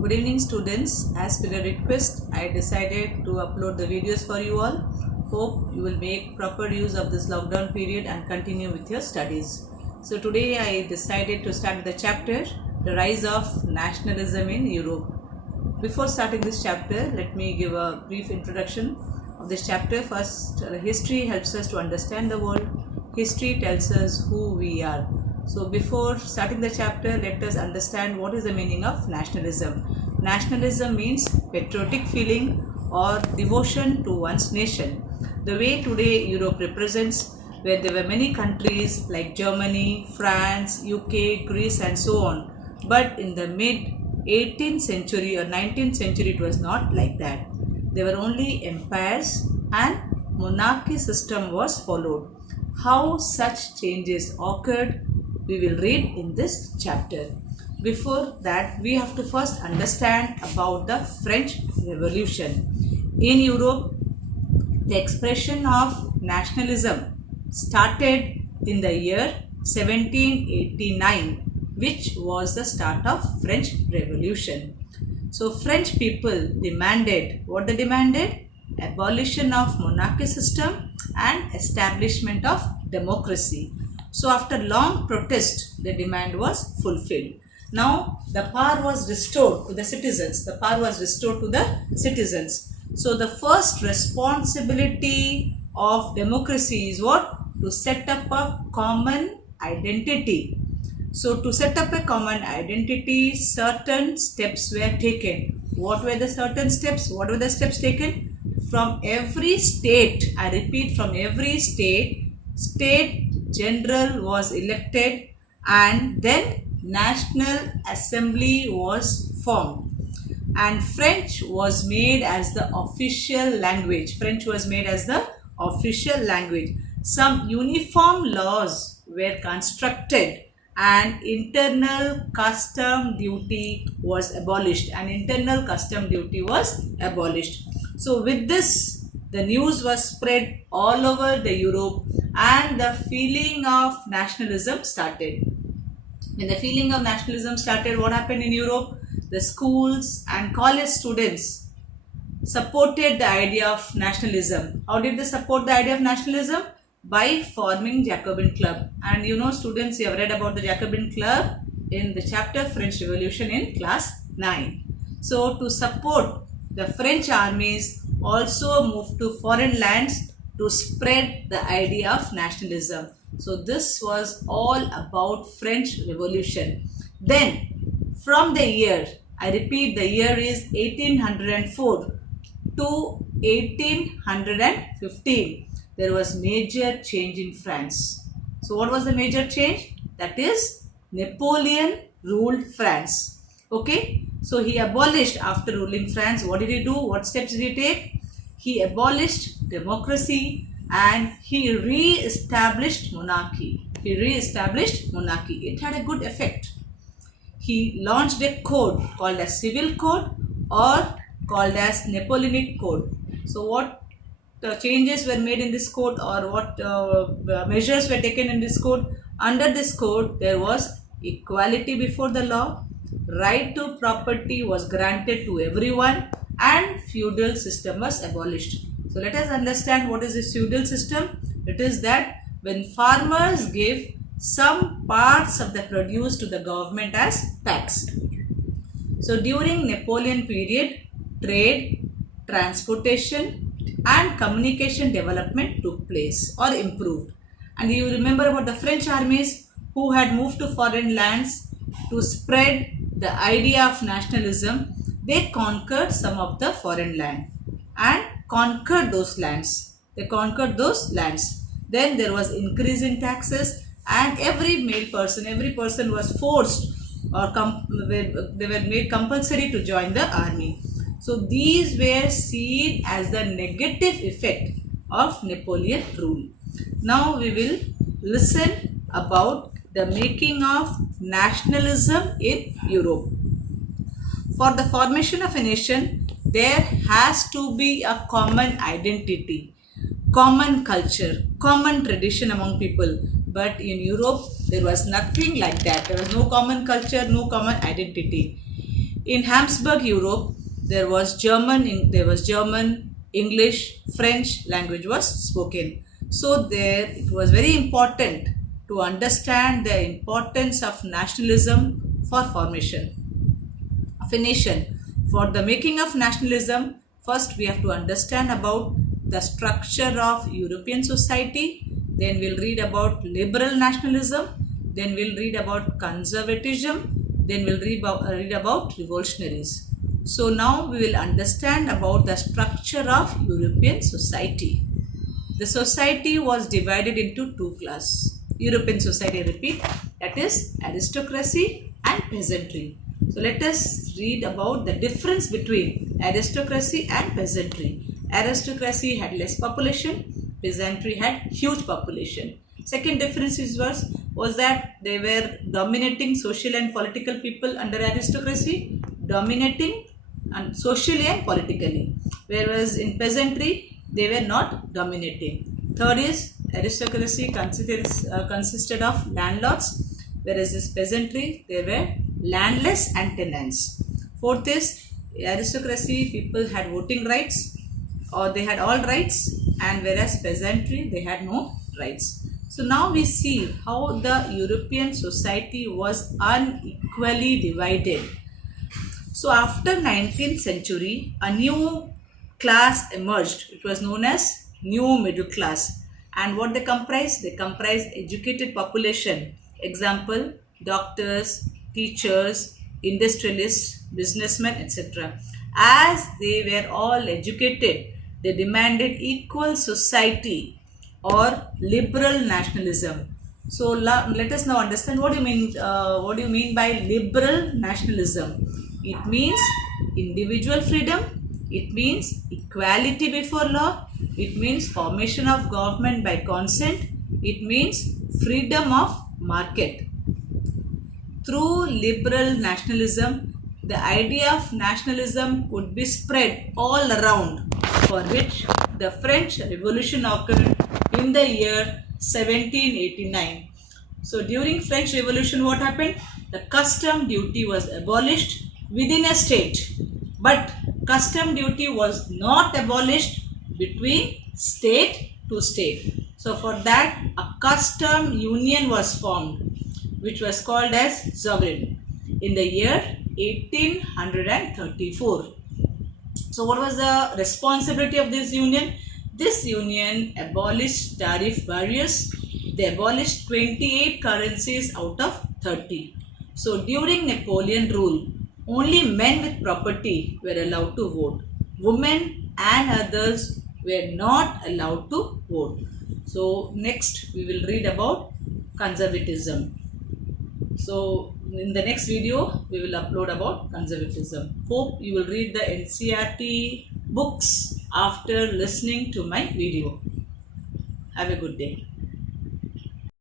Good evening students. As per a request, I decided to upload the videos for you all. Hope you will make proper use of this lockdown period and continue with your studies. So today I decided to start the chapter, The Rise of Nationalism in Europe. Before starting this chapter, let me give a brief introduction of this chapter. First, history helps us to understand the world. History tells us who we are. So before starting the chapter, let us understand what is the meaning of nationalism. Nationalism means patriotic feeling or devotion to one's nation. The way today Europe represents, where there were many countries like Germany, France, UK, Greece and so on. But in the mid 18th century or 19th century, it was not like that. There were only empires and monarchy system was followed. How such changes occurred, we will read in this chapter. Before that, we have to first understand about the French Revolution. In Europe, the expression of nationalism started in the year 1789, which was the start of French Revolution. So French people demanded, what they demanded? Abolition of monarchy system and establishment of democracy. So after long protest, the demand was fulfilled. Now the power was restored to the citizens. The power was restored to the citizens. So the first responsibility of democracy is what? To set up a common identity. So to set up a common identity, certain steps were taken. What were the certain steps? What were the steps taken? From every state, I repeat, from every state, state general was elected and then National Assembly was formed. And French was made as the official language. French was made as the official language. Some uniform laws were constructed and internal custom duty was abolished. So with this, the news was spread all over the Europe and the feeling of nationalism started. When the feeling of nationalism started, what happened in Europe? The schools and college students supported the idea of nationalism. How did they support the idea of nationalism? By forming Jacobin Club. And you know students, you have read about the Jacobin Club in the chapter French Revolution in class 9. So to support, the French armies also moved to foreign lands to spread the idea of nationalism. So this was all about French Revolution. Then from the year, I repeat, the year is 1804 to 1815, there was major change in France. So what was the major change? That is, Napoleon ruled France. Okay, so he abolished, after ruling France, what did he do? What steps did he take? He abolished democracy and he re-established monarchy. It had a good effect. He launched a code called as Civil Code or called as Napoleonic Code. So what changes were made in this code, or what measures were taken in this code? Under this code, there was equality before the law, right to property was granted to everyone, and feudal system was abolished. So let us understand what is this feudal system. It is that when farmers give some parts of the produce to the government as tax. So during Napoleon period, trade, transportation and communication development took place or improved. And you remember about the French armies who had moved to foreign lands to spread the idea of nationalism. They conquered some of the foreign land and conquered those lands. Then there was increase in taxes and every person was forced or they were made compulsory to join the army. So these were seen as the negative effect of Napoleon rule. Now we will listen about the making of nationalism in Europe. For the formation of a nation, there has to be a common identity, common culture, common tradition among people. But in Europe, there was nothing like that. There was no common culture, no common identity. In Habsburg Europe, there was German, English, French language was spoken. So there it was very important to understand the importance of nationalism for formation of a nation. For the making of nationalism, first we have to understand about the structure of European society, then we'll read about liberal nationalism, then we'll read about conservatism, then we'll read about revolutionaries. So now we will understand about the structure of European society. The society was divided into two classes. European society, I repeat, that is aristocracy and peasantry. So let us read about the difference between aristocracy and peasantry. Aristocracy had less population, peasantry had huge population. Second difference was that they were dominating social and political people under aristocracy, dominating and socially and politically, whereas in peasantry they were not dominating. Third is aristocracy consisted of landlords, whereas this peasantry they were landless and tenants. Fourth is aristocracy people had voting rights, or they had all rights, and whereas peasantry they had no rights. So now we see how the European society was unequally divided. So after 19th century, a new class emerged. It was known as new middle class. And what they comprise? They comprise educated population. Example, doctors, teachers, industrialists, businessmen, etc. As they were all educated, they demanded equal society or liberal nationalism. So let us now understand what do you mean. What do you mean by liberal nationalism? It means individual freedom. It means equality before law. It means formation of government by consent. It means freedom of market. Through liberal nationalism, the idea of nationalism could be spread all around, for which the French Revolution occurred in the year 1789. So during French Revolution, what happened? The custom duty was abolished within a state, but custom duty was not abolished between state to state. So for that, a custom union was formed, which was called as sovereign in the year 1834. So what was the responsibility of this union? This union abolished tariff barriers. They abolished 28 currencies out of 30. So during Napoleon rule, only men with property were allowed to vote. Women and others were not allowed to vote. So next we will read about conservatism. So in the next video we will upload about conservatism. Hope you will read the NCERT books after listening to my video. Have a good day.